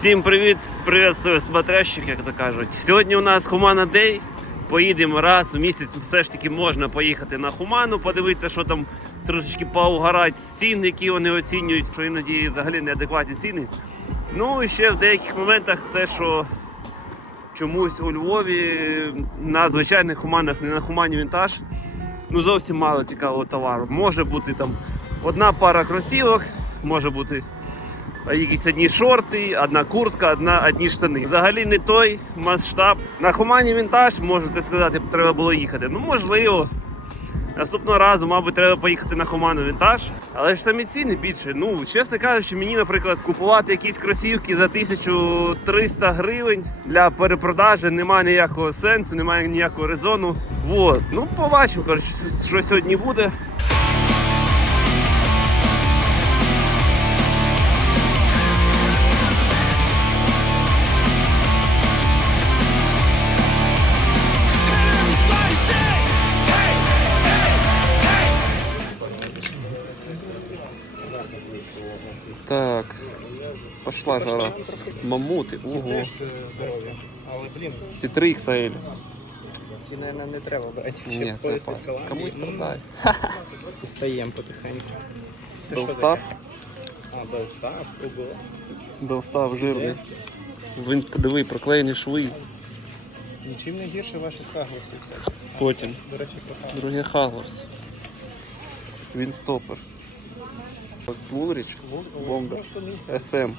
Всім привіт! Приветствую смотрящих, як то кажуть. Сьогодні у нас Humana Day. Поїдемо раз в місяць. Все ж таки можна поїхати на Хуману, подивитися, що там трошечки поугарати з цін, які вони оцінюють, що іноді взагалі неадекватні ціни. Ну і ще в деяких моментах те, що чомусь у Львові на звичайних хуманах, не на хумані вінтаж, ну зовсім мало цікавого товару. Може бути там одна пара кросівок, може бути якісь одні шорти, одна куртка, одна, одні штани. Взагалі не той масштаб. На Хумані вінтаж, можете сказати, треба було їхати. Ну, можливо. Наступного разу, мабуть, треба поїхати на Хуману вінтаж. Але ж самі ціни більше. Ну, чесно кажучи, мені, наприклад, купувати якісь кросівки за 1300 гривень для перепродажі немає ніякого сенсу, немає ніякого резону. Вот. Ну, побачимо, коротше, що сьогодні буде. Так, пошла жара. Мамути, ого. Е. Ці 3 XL. ці, мабуть, не треба брати. Ні, це опасно. Комусь продай. Достаємо потихеньку. Долстав? А, долстав, ого. Долстав жирний. Він подиви, проклеєні шви. Нічим не гірше ваших всяких. Потім. До речі, про. Друге Хаглас. Він стопер. Луріч, бомбер, СМ.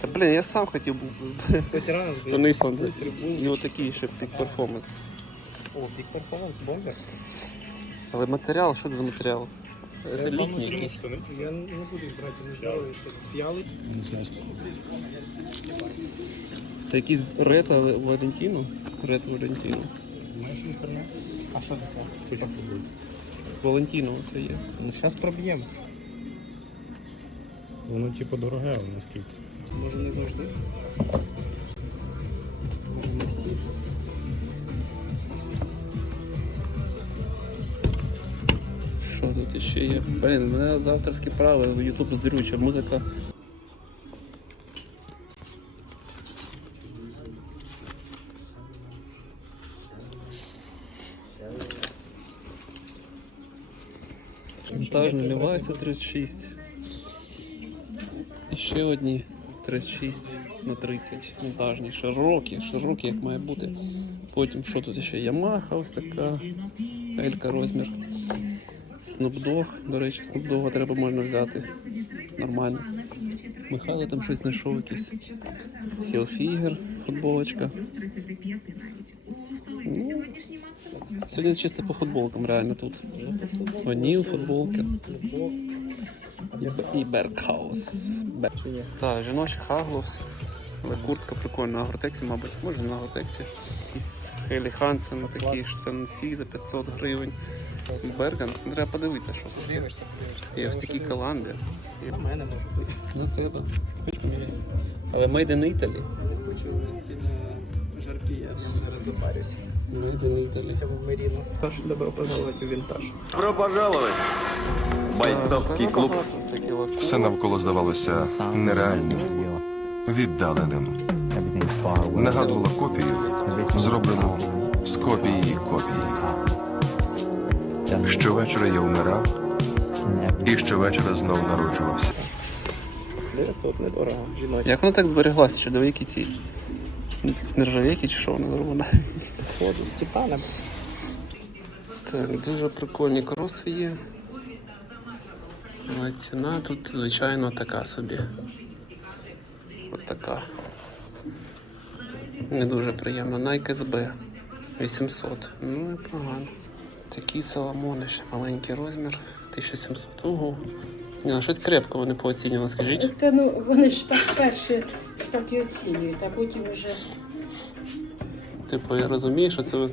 Та блін, я сам хотів був штани рибу. І отакий ще пік перформанс. О, пік перформанс, бомбер. Але матеріал, що це за матеріал? Це літній якийсь. Я не буду їх брати, не здоров'я. Це п'яли. Це якийсь Рета Валентіно? Рет Валентіно. Маєш інтернет? А що таке? Валентіно це є. Ну, зараз проб'ємо. Воно типу дороге, воно скільки. Може не завжди. Може не всі. Що тут ще є? Блін, у мене за авторські права, в YouTube здеруча музика. Вінтажний Лівайся 36. Ще одні 36 на 30. Вінтажні, широкі, широкі, як має бути. Потім що тут ще? Ямаха ось така. Елька розмір. Снупдог, до речі, Снупдога треба можна взяти. Нормально. Михайло там щось знайшов якийсь. Хілфігер, футболочка. Ну, сьогодні чисто по футболкам реально тут. Оніл, футболка. І Беркхаус. Бер... Чи ні? Так, жіночий хагловс. Але куртка прикольна на агротексі, мабуть, може на агротексі. Якісь Хейлі Хансен, такі ж це за 500 гривень. Берганс, треба подивитися, що це. Дивишся, дивишся. І ось такі коланди. На мене може бути. На тебе. Хоч. Але made in Italy. Хочу ціни жаркі, я зараз запарюся. Меріну. Тож добро пожаловати у вінтаж. Добро пожаловать! Бойцовський клуб. Все навколо здавалося нереальним, віддаленим. Нагадувало копію, зроблену з копії копії. Щовечора я вмирав, і щовечора знов народжувався. 900 недорого, жіночі. Як воно так збереглося? Чи які ці? З нержавейки чи що воно зроблено? Ходу Степана. Так, дуже прикольні кроси є. Але ціна тут, звичайно, така собі. От така. Не дуже приємно. Nike SB 800. Ну, непогано. Такі соломони, ще маленький розмір. 1700. Ого. Ні, ну щось крепко вони пооцінювали, скажіть. Та ну вони ж так перші так і оцінюють, а потім вже Типу, я розумію, що це.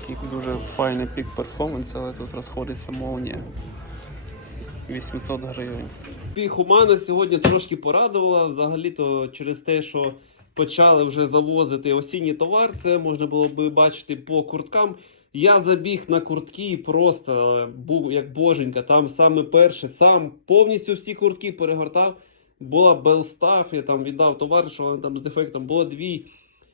Такий дуже файний пік перформанс, але тут розходиться молнія. 800 гривень. Хумана сьогодні трошки порадувала. Взагалі-то через те, що почали вже завозити осінній товар, це можна було би бачити по курткам. Я забіг на куртки, і просто е, був як боженька. Там саме перше, сам повністю всі куртки перегортав. Була Белстаф, я там віддав товаришу, але там з дефектом було дві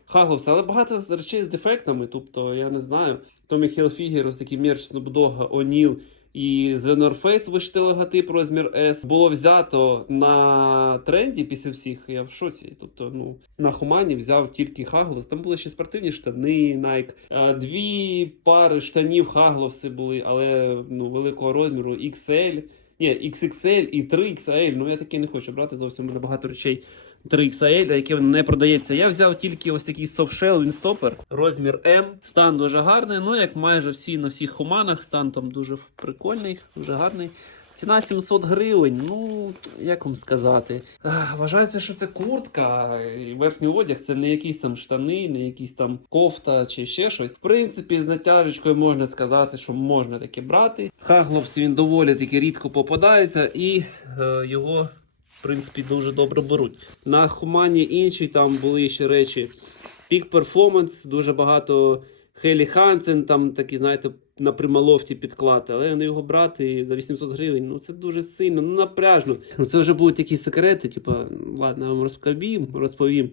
Хагловси, але багато речей з дефектами. Тобто, я не знаю. Томі Хілфігер, ось такий мерч Snoop О'Ніл і The North Face вишити логотип розмір S. Було взято на тренді після всіх. Я в шоці. Тобто, ну на Хумані взяв тільки Хагловс. Там були ще спортивні штани, Nike. Дві пари штанів Хагловси були, але ну великого розміру XL. Ні, XXL і 3XL. Ну я таке не хочу брати зовсім багато речей. 3XL, яке не продається. Я взяв тільки ось такий софтшел Вінстопер, розмір М. Стан дуже гарний. Ну, як майже всі на всіх хуманах, стан там дуже прикольний, дуже гарний. Ціна 700 гривень. Ну, як вам сказати. Ах, Вважається, що це куртка і верхній одяг, це не якісь там штани, не якісь там кофта чи ще щось. В принципі, з натяжечкою можна сказати, що можна таке брати. Хагловс він доволі таки рідко попадається і е, його в принципі, дуже добре беруть. На Хумані інші там були ще речі. Peak Performance, дуже багато Хелі Хансен, там такі, знаєте, на прималофті підклад, але на його брати за 800 гривень, ну це дуже сильно, ну напряжно. Ну це вже будуть такі секрети, типу, ладно, я вам розповім, розповім.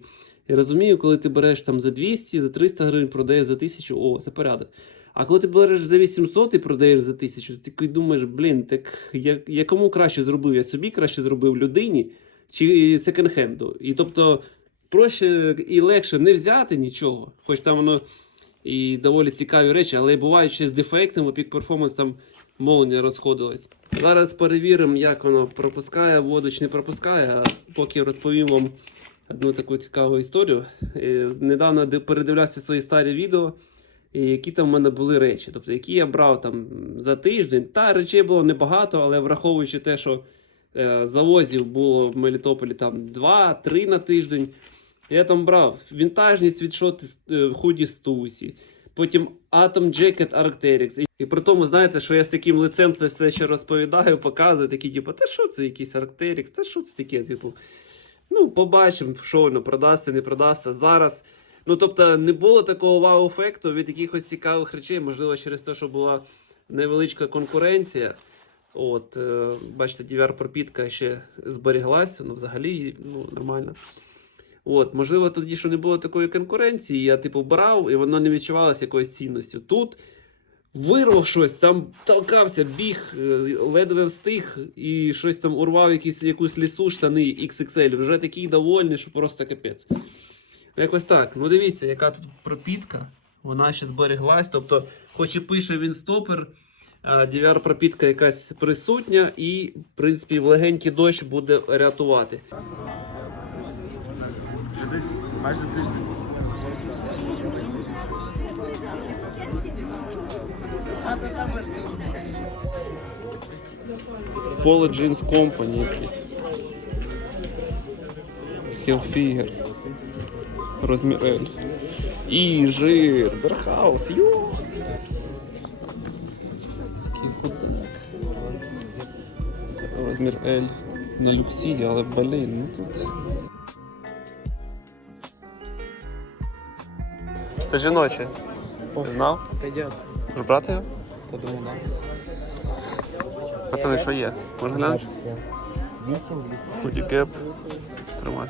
Я розумію, коли ти береш там за 200, за 300 гривень, продаєш за 1000, о, це порядок. А коли ти береш за 800 і продаєш за 1000, ти такий думаєш, блін, так я, я кому краще зробив? Я собі краще зробив людині чи секонд-хенду. І тобто проще і легше не взяти нічого, хоч там воно і доволі цікаві речі, але бувають ще з дефектами, пік перформанс там молнія розходилась. Зараз перевіримо, як воно пропускає, воду чи не пропускає, а поки розповім вам одну таку цікаву історію. Е, Недавно передивлявся свої старі відео які там в мене були речі. Тобто, які я брав там за тиждень. Та речей було небагато, але враховуючи те, що е, завозів було в Мелітополі там 2-3 на тиждень. Я там брав вінтажні світшоти е, худі Стусі, потім Atom Jacket Arcteryx. І, при тому, знаєте, що я з таким лицем це все ще розповідаю, показую, такі, типу, та що це якийсь Arcteryx, та що це таке, типу. Ну, побачимо, що воно продасться, не продасться зараз. Ну, тобто, не було такого вау-ефекту від якихось цікавих речей, можливо, через те, що була невеличка конкуренція. От, е, бачите, DVR пропітка ще зберіглася, ну взагалі ну, нормально. От, можливо, тоді, що не було такої конкуренції, я типу брав, і воно не відчувалося якоюсь цінністю. Тут вирвав щось, там толкався, біг, е, ледве встиг і щось там урвав якісь, якусь лісу штани XXL. Вже такий довольний, що просто капець. Якось так. Ну дивіться, яка тут пропітка. Вона ще збереглась. Тобто, хоч і пише він стопер, DVR пропітка якась присутня, і, в принципі, в легенький дощ буде рятувати. Вже десь майже тиждень. Polo Jeans Company якийсь. Hellfigure. Розмір L. І жир, Берхаус, йо! Такий. Розмір L. На люксі, але блін, ну тут. Це жіноче. Знав? Можеш брати його? Подумав, да. Пацани, що є? Можна глянути? 8 Худі. Тримай.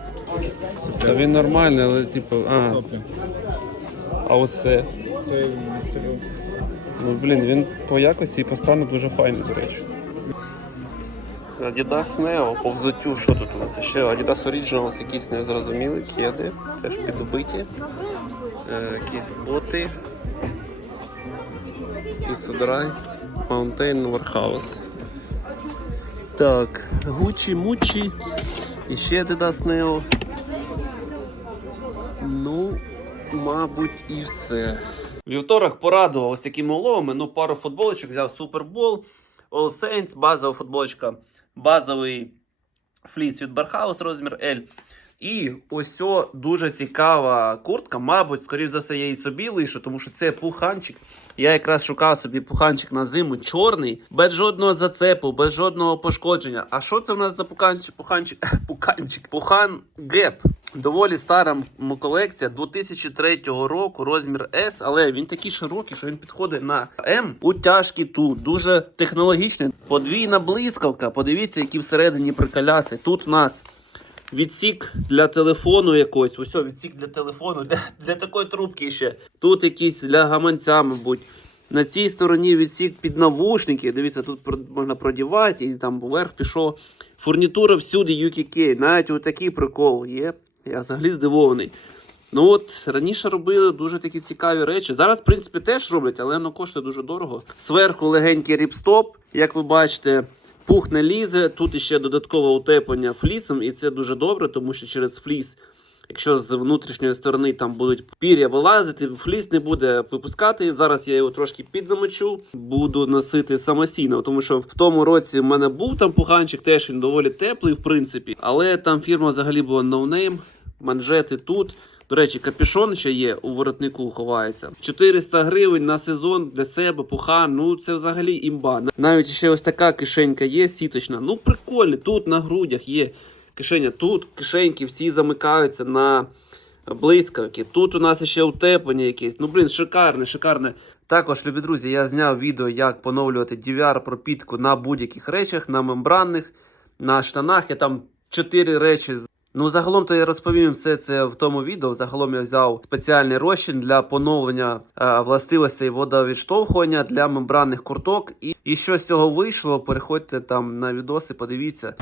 Та він нормальний, але типу. А, а оце. Ну блін, він по якості і по стану дуже файний, до речі. Adidas Neo по взуттю, що тут у нас? Ще Adidas Originals якісь незрозумілі, кеди, теж підбиті. Е, якісь боти. І Судрай. Mountain Warehouse. Так, Гучі, Мучі. І ще Adidas Neo. Ну, мабуть, і все. Вівторок порадував ось такими уловами. Ну, пару футболочок взяв Супербол, All Saints, базова футболочка, базовий фліс від Бархаус, розмір L. І ось о дуже цікава куртка. Мабуть, скоріш за все, я її собі лишу, тому що це пуханчик. Я якраз шукав собі пуханчик на зиму чорний, без жодного зацепу, без жодного пошкодження. А що це в нас за пуханчик? Пуханчик, пуханчик, пухан геп. Доволі стара колекція 2003 року, розмір S, але він такий широкий, що він підходить на М. Утяжки тут, дуже технологічний. Подвійна блискавка. Подивіться, які всередині приколяси. Тут у нас відсік для телефону якогось. Ось відсік для телефону, для, для такої трубки ще. Тут якийсь для гаманця, мабуть. На цій стороні відсік під навушники. Дивіться, тут можна продівати і там вверх пішов. Фурнітура всюди UKK. Навіть отакий прикол є. Я взагалі здивований. Ну от раніше робили дуже такі цікаві речі. Зараз, в принципі, теж роблять, але воно коштує дуже дорого. Зверху легенький ріпстоп, як ви бачите. Пух не лізе, тут іще додаткове утеплення флісом, і це дуже добре, тому що через фліс, якщо з внутрішньої сторони там будуть пір'я вилазити, фліс не буде випускати. Зараз я його трошки підзамочу, буду носити самостійно, тому що в тому році в мене був там пуханчик, теж він доволі теплий, в принципі, але там фірма взагалі була ноунейм, манжети тут. До речі, капюшон ще є у воротнику ховається. 400 гривень на сезон для себе, пухан. Ну це взагалі імба. Навіть ще ось така кишенька є, сіточна. Ну прикольно. Тут на грудях є кишеня. Тут кишеньки всі замикаються на блискавки. Тут у нас ще утеплення якесь. Ну блін, шикарне, шикарне. Також, любі друзі, я зняв відео, як поновлювати DVR пропітку на будь-яких речах, на мембранних, на штанах. Я там чотири речі Ну, загалом то я розповім все це в тому відео. Загалом я взяв спеціальний розчин для поновлення е, властивостей водовідштовхування для мембранних курток. І, і що з цього вийшло, переходьте там на відоси, подивіться.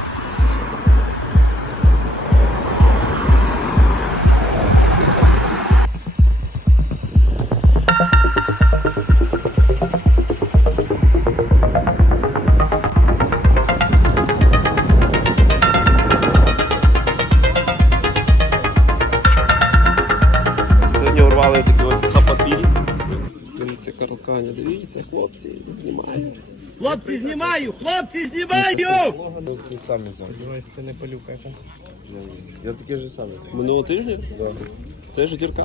Карканя, дивіться, хлопці, знімаю. Хлопці, знімаю! Хлопці, знімаю! Ти сам не знав. Це не палюка якась. Я такий же самий. Минулого тижня? Да. Теж дірка?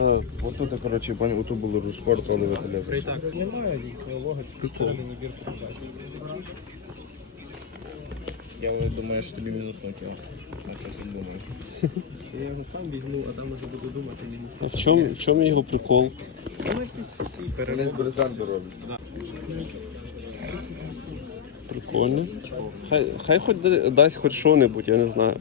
А, тут, коротше, понял, отут було руспорт, але виталяти. Немає вікового лога, тут всередині побачиш. Я думаю, що тобі мінус нокіо. А що ти думаєш? Я його сам візьму, а там уже буду думати мінус. а в чому, в чому його прикол? Якісь ці Вони з брезенту роблять. Прикольно. Хай, хай хоч да- дасть хоч що-небудь, я не знаю.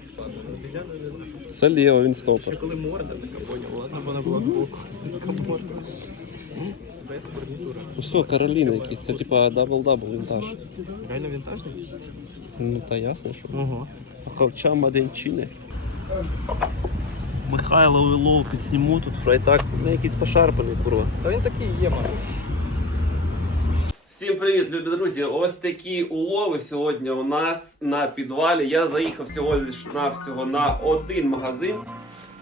Салєва, він стопер. Коли морда така поняла, ладно, вона була збоку. Така морда. Без фурнітури. Ну що, Кароліна якийсь, це типа дабл-дабл вінтаж. Реально вінтажний? Ну та ясно, що. Ого. Хоча Маденчини. Михайло Уйлов підсніму тут фрайтак. Не якийсь пошарпаний, курва. Та він такий є, мабуть. Всім привіт, любі друзі! Ось такі улови сьогодні у нас на підвалі. Я заїхав всього лиш навсього на один магазин,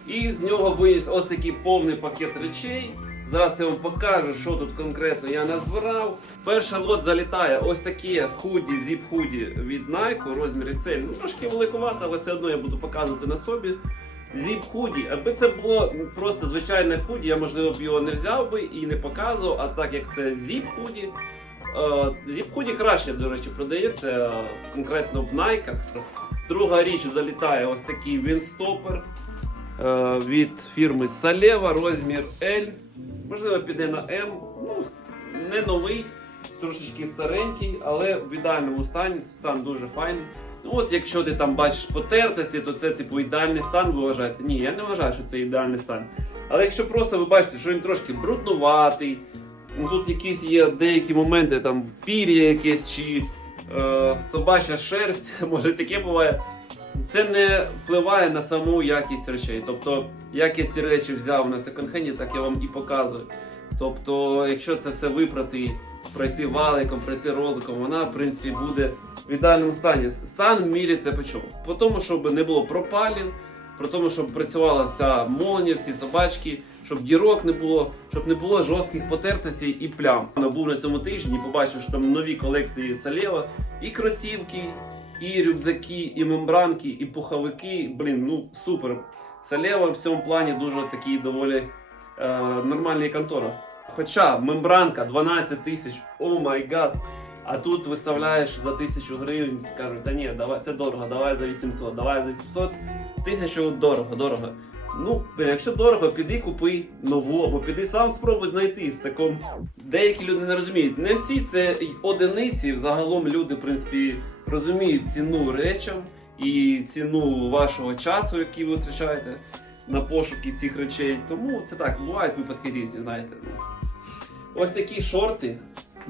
і з нього виніс ось такий повний пакет речей. Зараз я вам покажу, що тут конкретно я назбирав. Перший лот залітає ось таке худі, зіп худі від Nike, розмір XL. Ну трошки великувато, але все одно я буду показувати на собі. Зіп худі. Аби це було просто звичайне худі, я можливо б його не взяв би і не показував. А так як це зіп худі, Зіп худі краще, до речі, продається е, конкретно в Найках. Друга річ залітає ось такий вінстопер е, від фірми Салева, розмір L. Можливо, піде на М. Ну, не новий, трошечки старенький, але в ідеальному стані. Стан дуже файний. Ну от якщо ти там бачиш потертості, то це типу ідеальний стан, ви вважаєте? Ні, я не вважаю, що це ідеальний стан. Але якщо просто ви бачите, що він трошки бруднуватий, Ну, тут якісь є деякі моменти, там пір'я якесь чи е, собача шерсть, може таке буває. Це не впливає на саму якість речей. Тобто, як я ці речі взяв на секонд-хенді, так я вам і показую. Тобто, якщо це все випрати, пройти валиком, пройти роликом, вона в принципі буде в ідеальному стані. Стан міряться по чому? По тому, щоб не було пропалів, про тому, щоб працювала вся молнія, всі собачки, щоб дірок не було, щоб не було жорстких потертостей і плям. Я був на цьому тижні побачив, що там нові колекції Салєва, і кросівки, і рюкзаки, і мембранки, і пуховики. Блін, ну супер. Салєва в цьому плані дуже такий доволі е, нормальний контора. Хоча мембранка 12 тисяч, о май гад, А тут виставляєш за тисячу гривень, кажуть, та ні, давай це дорого, давай за 800, давай за 800, тисячу дорого, дорого. Ну, якщо дорого, піди купи нову, або піди сам спробуй знайти з таком. Деякі люди не розуміють. Не всі це одиниці. Взагалом люди, в принципі, розуміють ціну речам і ціну вашого часу, який ви витрачаєте на пошуки цих речей. Тому це так, бувають випадки різні, знаєте. Ось такі шорти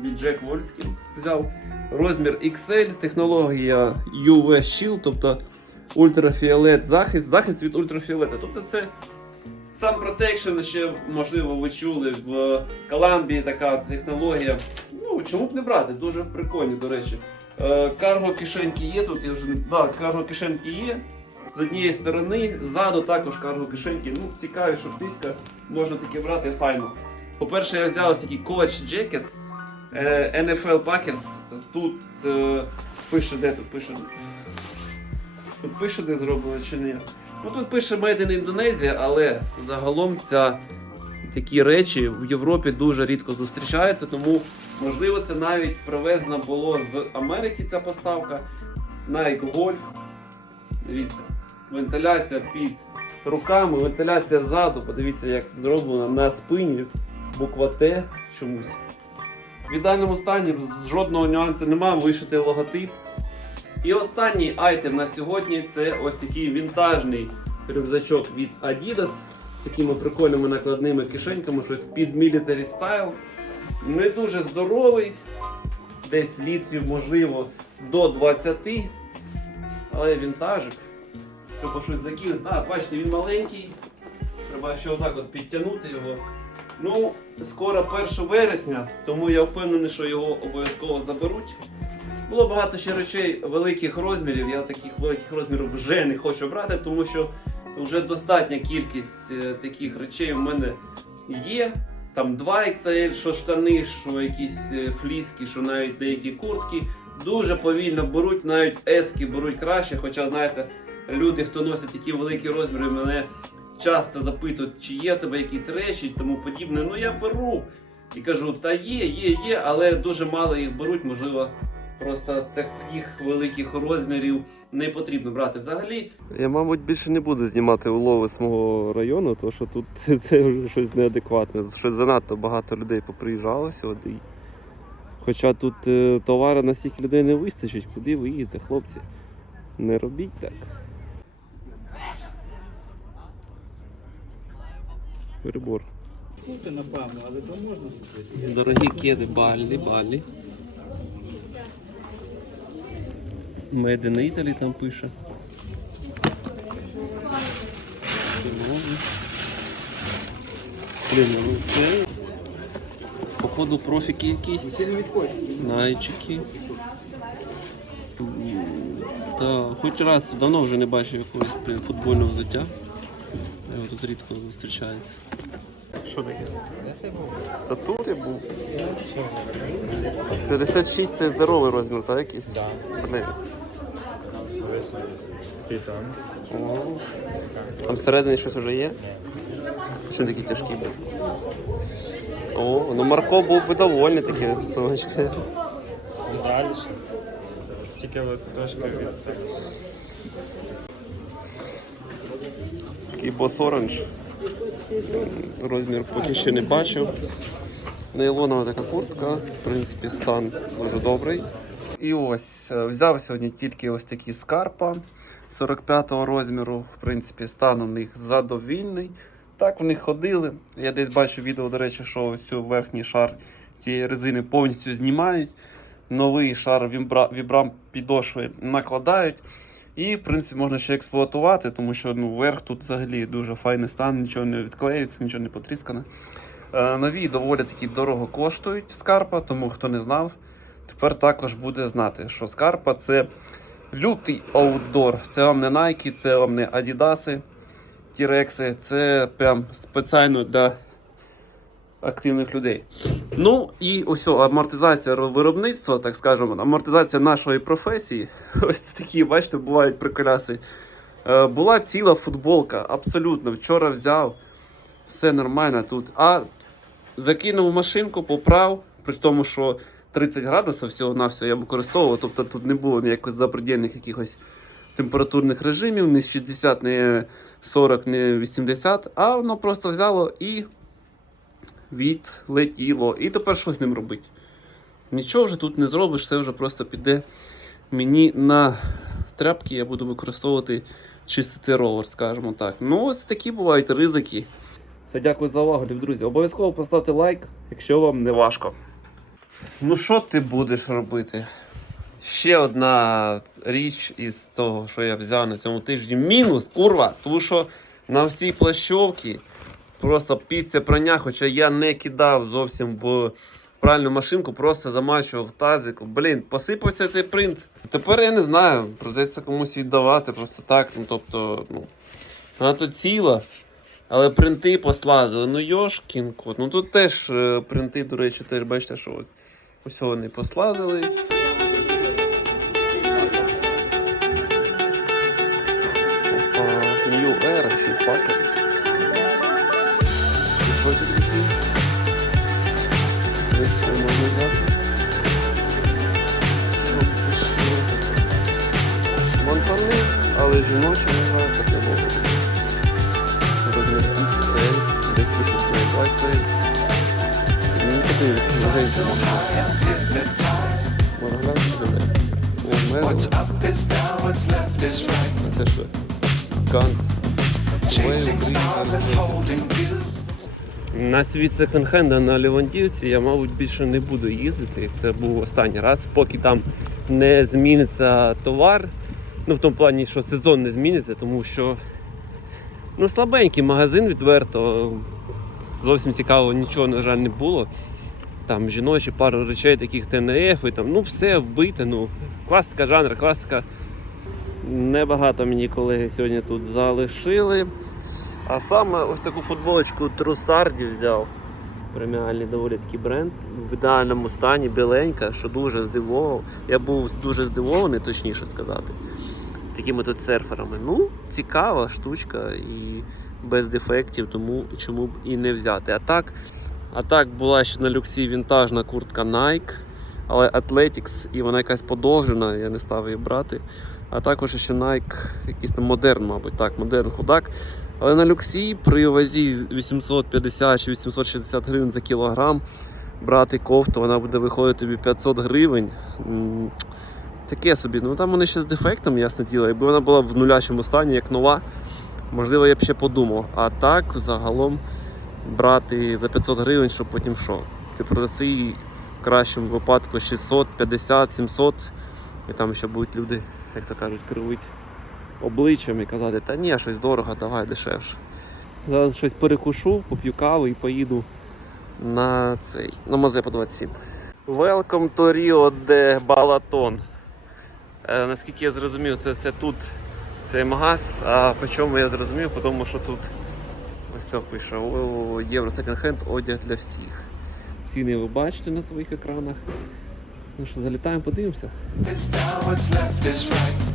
від Jack Wolfskin. Взяв розмір XL, технологія UV Shield, тобто ультрафіолет захист, захист від ультрафіолета. Тобто це сам Protection, ще, можливо, ви чули в Колумбії така технологія. Ну, чому б не брати? Дуже прикольні, до речі. Е, Карго кишеньки є тут, я вже не. Да, карго кишеньки є. З однієї сторони, ззаду також карго кишеньки. Ну, цікаві, шортиська, можна таке брати файно. По-перше, я взяв ось такий коуч джекет е, NFL Packers. Тут е, пише, де тут пише. Тут пише, де зроблено чи ні. Ну тут пише Made in Indonesia, але загалом ця такі речі в Європі дуже рідко зустрічаються, тому можливо це навіть привезено було з Америки ця поставка. Nike Golf. Дивіться, вентиляція під руками, вентиляція ззаду. Подивіться, як зроблено на спині. Буква Т чомусь. В ідеальному стані жодного нюансу немає, вишитий логотип. І останній айтем на сьогодні це ось такий вінтажний рюкзачок від Adidas такими прикольними накладними кишеньками, щось під military style. Не дуже здоровий, десь літрів, можливо, до 20, але вінтажик. Треба щось закинути. А, бачите, він маленький. Треба ще отак от підтягнути його. Ну, скоро 1 вересня, тому я впевнений, що його обов'язково заберуть. Було багато ще речей великих розмірів. Я таких великих розмірів вже не хочу брати, тому що вже достатня кількість е, таких речей у мене є. Там 2 XL, що штани, що якісь е, фліски, що навіть деякі куртки. Дуже повільно беруть, навіть ески беруть краще. Хоча, знаєте, люди, хто носить такі великі розміри, мене часто запитують, чи є в тебе якісь речі і тому подібне. Ну я беру і кажу, та є, є, є, але дуже мало їх беруть, можливо. Просто таких великих розмірів не потрібно брати взагалі. Я, мабуть, більше не буду знімати улови з мого району, тому що тут це вже щось неадекватне. Щось занадто багато людей поприїжджало сюди. Хоча тут е, товару на всіх людей не вистачить, куди ви їдете, хлопці? Не робіть так. Перебор. напевно, але то можна купити. Дорогі кеди, балі, балі. Made in Italy там пише. Блін, ну це. Походу профіки якісь. Найчики. Та, хоч раз давно вже не бачив якогось футбольного взуття. Його тут рідко зустрічається. Що таке? Та тут я був. 56 це здоровий розмір, так якийсь? Так. О. Там всередині щось вже є? Що такі тяжкі були? О, ну Марко був би довольний такі сумочки. Далі. Тільки от трошки від Такий бос оранж. Розмір поки ще не бачив. Нейлонова така куртка, в принципі, стан дуже добрий. І ось е, взяв сьогодні тільки ось такі скарпа 45-го розміру. В принципі, стан у них задовільний. Так в них ходили. Я десь бачу відео, до речі, що ось верхній шар цієї резини повністю знімають. Новий шар вібра- вібрам підошви накладають. І, в принципі, можна ще експлуатувати, тому що ну, верх тут взагалі дуже файний стан, нічого не відклеюється, нічого не потріскане. Е, нові доволі таки дорого коштують скарпа, тому хто не знав, тепер також буде знати, що скарпа це лютий аутдор. Це вам не Nike, це вам не Adidas, T-Rex, це прям спеціально для активних людей. Ну і ось амортизація виробництва, так скажемо, амортизація нашої професії. Ось такі, бачите, бувають приколяси. Е, була ціла футболка, абсолютно. Вчора взяв, все нормально тут. А закинув машинку, поправ, при тому, що 30 градусів всього на все я використовував. Тобто тут не було ніяких запредельних якихось температурних режимів, не 60, не 40, не 80, а воно просто взяло і відлетіло. І тепер що з ним робити? Нічого вже тут не зробиш, все вже просто піде мені на тряпки, я буду використовувати чистити ровер, скажімо так. Ну, ось такі бувають ризики. Все, дякую за увагу, друзі. Обов'язково поставте лайк, якщо вам не важко. Ну, що ти будеш робити? Ще одна річ із того, що я взяв на цьому тижні. Мінус, курва, тому що на всій плащовці просто після прання, хоча я не кидав зовсім в пральну машинку, просто замачував в тазику. Блін, посипався цей принт. Тепер я не знаю, придеться комусь віддавати просто так. Ну, тобто, ну, вона тут ціла. Але принти посладили. Ну йошкін кот. Ну тут теж е, принти, до речі, теж бачите, що ось, ось вони посладили. Опа, New Era, ще Packers. І що тут таке? Ось це можна взяти. Що це ще? Монтани, але жіночі не знаю, таке було. Розмір XL, десь пише своє 2XL. Ну, подивись, магазин. Можна глянути сюди. О, Мево. А це що? Кант. На світ секонд-хенда на Левандівці я, мабуть, більше не буду їздити. Це був останній раз, поки там не зміниться товар. Ну, в тому плані, що сезон не зміниться, тому що ну, слабенький магазин відверто. Зовсім цікавого нічого, на жаль, не було. Там жіночі пару речей, таких ТНФ, і там, ну все вбите. Ну, класика жанр, класика. Небагато мені колеги сьогодні тут залишили. А саме ось таку футболочку Трусарді взяв. Преміальний доволі такий бренд. В ідеальному стані, біленька, що дуже здивував. Я був дуже здивований, точніше сказати. З такими тут серферами. Ну, цікава штучка і без дефектів, тому чому б і не взяти. А так, а так була ще на люксі вінтажна куртка Nike, але Athletics, і вона якась подовжена, я не став її брати. А також ще Nike, якийсь там модерн, мабуть, так, модерн худак. Але на люксі при вазі 850 чи 860 гривень за кілограм брати кофту, вона буде виходити тобі 500 гривень. Таке собі. Ну там вони ще з дефектом, ясне діло. Якби вона була в нулячому стані, як нова, можливо, я б ще подумав. А так, загалом, брати за 500 гривень, щоб потім що? Ти продаси її в кращому випадку 600, 50, 700, і там ще будуть люди, як то кажуть, кривить обличчям і казати, та ні, щось дорого, давай дешевше. Зараз щось перекушу, поп'ю каву і поїду на цей, на Мазепу 27. Welcome to Rio de Balaton. Е, наскільки я зрозумів, це, це тут цей магаз. А по чому я зрозумів, тому що тут ось пише «О, Євро секонд-хенд одяг для всіх. Ціни ви бачите на своїх екранах. Ну що, залітаємо, подивимося. It's now what's left is right.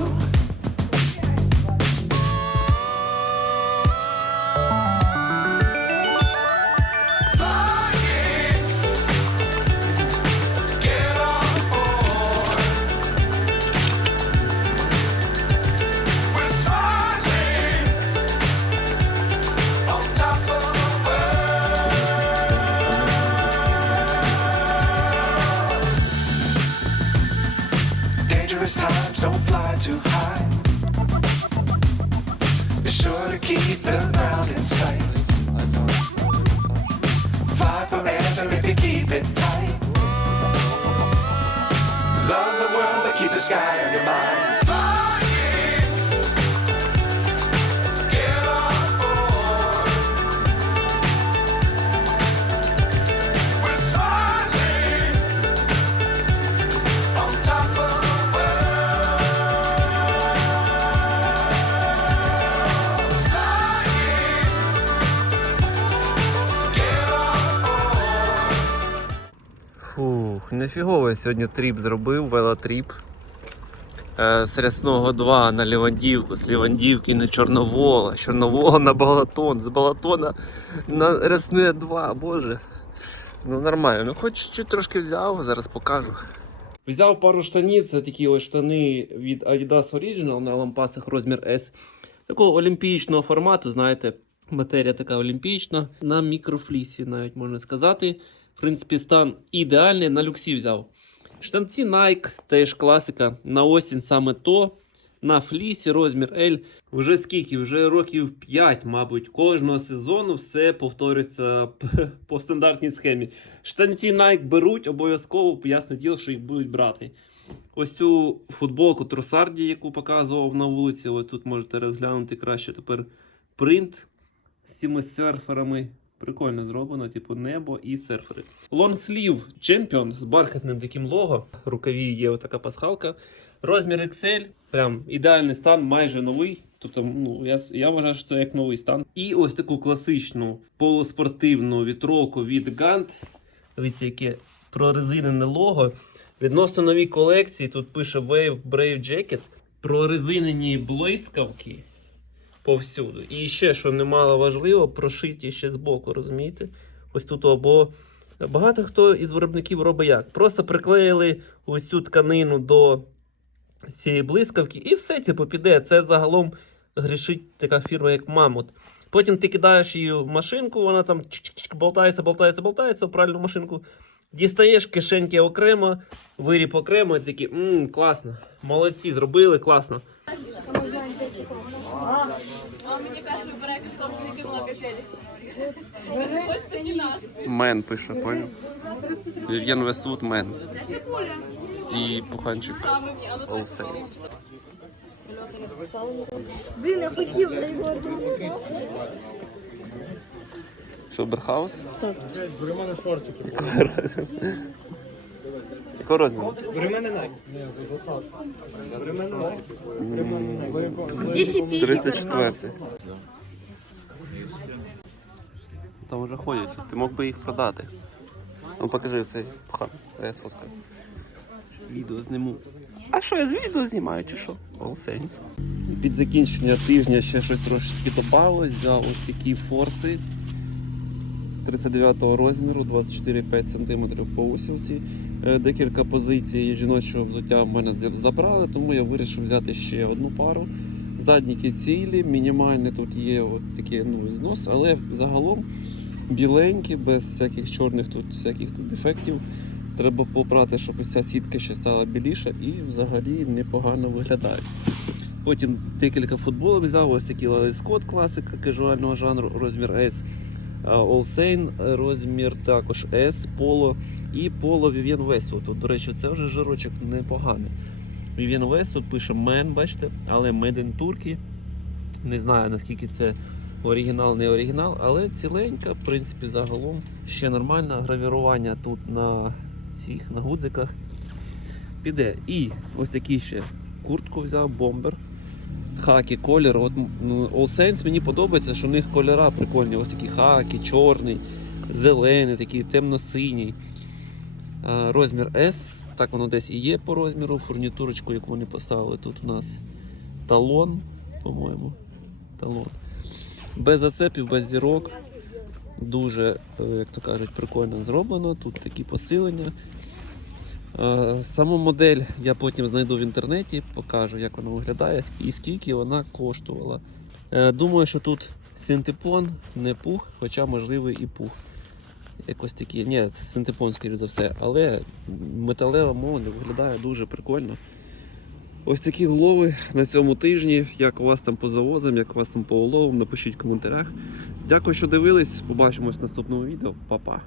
Too high. Фух, нефігово я сьогодні тріп зробив, велотріп. е, з Рясного 2 на Лівандівку, з Лівандівки на Чорновола, Чорновола на Балатон, з Балатона на Рясне 2, боже. Ну нормально, ну хоч чуть трошки взяв, зараз покажу. Взяв пару штанів, це такі ось штани від Adidas Original на лампасах розмір S. Такого олімпійського формату, знаєте, матерія така олімпійська, на мікрофлісі навіть можна сказати. В принципі, стан ідеальний, на люксі взяв. Штанці Nike, теж класика. На осінь саме то. На флісі розмір L. Вже скільки? Вже років 5, мабуть. Кожного сезону все повторюється по стандартній схемі. Штанці Nike беруть обов'язково, ясне діло, що їх будуть брати. Ось цю футболку Тросарді, яку показував на вулиці. Ось тут можете розглянути краще тепер принт з цими серферами. Прикольно зроблено, типу небо і серфери. Лонгслів Champion з бархатним таким лого. Рукаві є така пасхалка. Розмір XL, прям ідеальний стан, майже новий. Тобто, ну я, я вважаю, що це як новий стан. І ось таку класичну полуспортивну вітровку від Gant. Дивіться, яке прорезинене лого. Відносно новій колекції, тут пише Wave Brave Jacket. Прорезинені блискавки повсюду. І ще, що немало важливо, прошиті ще збоку, розумієте? Ось тут або багато хто із виробників робить як. Просто приклеїли ось цю тканину до цієї блискавки, і все, типу, піде. Це загалом грішить така фірма, як Мамут. Потім ти кидаєш її в машинку, вона там болтається, болтається, болтається в правильну машинку. Дістаєш кишеньки окремо, виріб окремо, і такі, мм, класно. Молодці, зробили, класно. Мен пише, понял? Вів'єн Вествуд Мен. І пуханчик All Saints. Блін, я хотів за його Шуберхаус? Так. Бери мене шортики. Якого розміру? Де ще піхи? 34. Там вже ходять. Ти мог би їх продати. Ну покажи цей пхан. Я сфоткаю. Відео зніму. А що, я з відео знімаю чи що? All Saints. Під закінчення тижня ще щось трошки додалось. Взяв ось такі форси 39 розміру, 24,5 см по усілці. Е, Декілька позицій жіночого взуття в мене забрали, тому я вирішив взяти ще одну пару. Задніки цілі, мінімальний тут є от такий ну, знос, але загалом біленькі, без всяких чорних тут всяких тут дефектів. Треба попрати, щоб ця сітка ще стала біліша і взагалі непогано виглядає. Потім декілька футболок взяв, ось такий Лаві Скотт класика кажуального жанру, розмір S. Saint, розмір також S, Polo і Polo Vivienne Westwood. Тут, до речі, це вже жирочок непоганий. Vivienne Westwood пише Man, бачите, але Made in Turkey. Не знаю наскільки це оригінал, не оригінал, але ціленька, в принципі, загалом ще нормальне гравірування тут на цих на гудзиках. Піде. І ось такий ще куртку взяв, бомбер. Хакі, колір. От, ну, All Saints мені подобається, що у них кольора прикольні. Ось такі хакі, чорний, зелений, такий темно-синій. Розмір S, так воно десь і є по розміру. Фурнітурочку, яку вони поставили. Тут у нас талон, по-моєму. Талон. Без зацепів, без зірок. Дуже, е, як то кажуть, прикольно зроблено. Тут такі посилення. Е, Саму модель я потім знайду в інтернеті, покажу, як вона виглядає і скільки вона коштувала. Е, Думаю, що тут синтепон, не пух, хоча можливо і пух. Якось такі. Ні, це синтепон, скоріш за все, але металева мова виглядає дуже прикольно. Ось такі голови на цьому тижні. Як у вас там по завозам, як у вас там по уловам, напишіть в коментарях. Дякую, що дивились. Побачимось в наступному відео. Па-па.